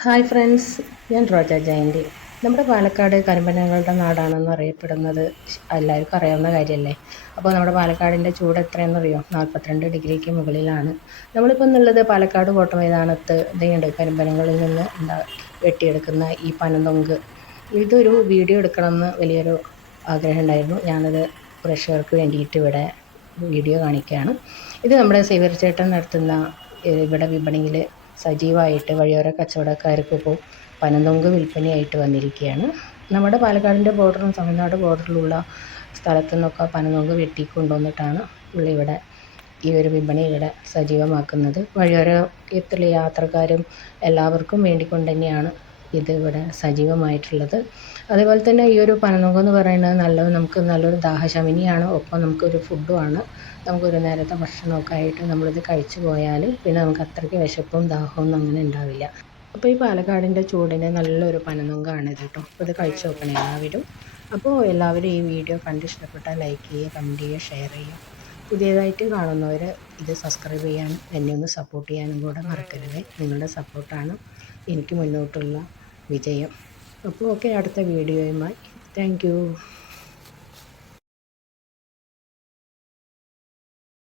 Hi friends, ഞാൻ റോജ ജയന്തി. നമ്മുടെ പാലക്കാട് കരിമ്പനകളുടെ നാടാണെന്ന് അറിയപ്പെടുന്നത് എല്ലാവർക്കും അറിയാവുന്ന കാര്യമല്ലേ. അപ്പോൾ നമ്മുടെ പാലക്കാടിൻ്റെ ചൂട് എത്രയെന്നറിയോ? 42 ഡിഗ്രിക്ക് മുകളിലാണ്. നമ്മളിപ്പോൾ എന്നുള്ളത് പാലക്കാട് കോട്ടമൈതാനത്ത് ഇതുണ്ട്, കരിമ്പനകളിൽ നിന്ന് വെട്ടിയെടുക്കുന്ന ഈ പനന്തൊങ്ക്. ഇതൊരു വീഡിയോ എടുക്കണമെന്ന് വലിയൊരു ആഗ്രഹം ഉണ്ടായിരുന്നു. ഞാനത് പ്രേക്ഷകർക്ക് വേണ്ടിയിട്ട് ഇവിടെ വീഡിയോ കാണിക്കുകയാണ്. ഇത് നമ്മുടെ സേവ്യർ ചേട്ടൻ നടത്തുന്ന ഇവിടെ വിപണിയിൽ സജീവമായിട്ട് വഴിയോര കച്ചവടക്കാർക്കിപ്പോൾ പനന്തൊങ്ക് വിൽപ്പനയായിട്ട് വന്നിരിക്കുകയാണ്. നമ്മുടെ പാലക്കാടിൻ്റെ ബോർഡറും തമിഴ്നാട് ബോർഡറിലുള്ള സ്ഥലത്തു നിന്നൊക്കെ പനന്തൊങ്ക് വെട്ടി കൊണ്ടുവന്നിട്ടാണ് ഇവിടെ ഈ ഒരു വിപണി ഇവിടെ സജീവമാക്കുന്നത്. വഴിയോരത്തിലെ യാത്രക്കാരും എല്ലാവർക്കും വേണ്ടിക്കൊണ്ട് തന്നെയാണ് ഇത് ഇവിടെ സജീവമായിട്ടുള്ളത്. അതേപോലെ തന്നെ ഈ ഒരു പനന്തൊങ്ക് എന്ന് പറയുന്നത് നമുക്ക് നല്ലൊരു ദാഹശമനിയാണ്, ഒപ്പം നമുക്കൊരു ഫുഡുമാണ്. നമുക്കൊരു നേരത്തെ ഭക്ഷണമൊക്കെ ആയിട്ട് നമ്മളിത് കഴിച്ചു പോയാൽ പിന്നെ നമുക്ക് അത്രയ്ക്ക് വിശപ്പും ദാഹമൊന്നും അങ്ങനെ ഉണ്ടാവില്ല. അപ്പോൾ ഈ പാലക്കാടിൻ്റെ ചൂടിന് നല്ലൊരു പനന്തൊങ്കാണ് ഇത് കേട്ടോ. അപ്പോൾ ഇത് കഴിച്ചു നോക്കണം എല്ലാവരും. അപ്പോൾ എല്ലാവരും ഈ വീഡിയോ കണ്ട് ഇഷ്ടപ്പെട്ടാൽ ലൈക്ക് ചെയ്യുക, കമൻറ്റ് ചെയ്യുക, ഷെയർ ചെയ്യുക. പുതിയതായിട്ട് കാണുന്നവർ ഇത് സബ്സ്ക്രൈബ് ചെയ്യാനും എന്നെ ഒന്ന് സപ്പോർട്ട് ചെയ്യാനും കൂടെ മറക്കരുത്. നിങ്ങളുടെ സപ്പോർട്ടാണ് എനിക്ക് മുന്നോട്ടുള്ള വിജയം. അപ്പോൾ ഓക്കെ, അടുത്ത വീഡിയോയുമായി താങ്ക് യു.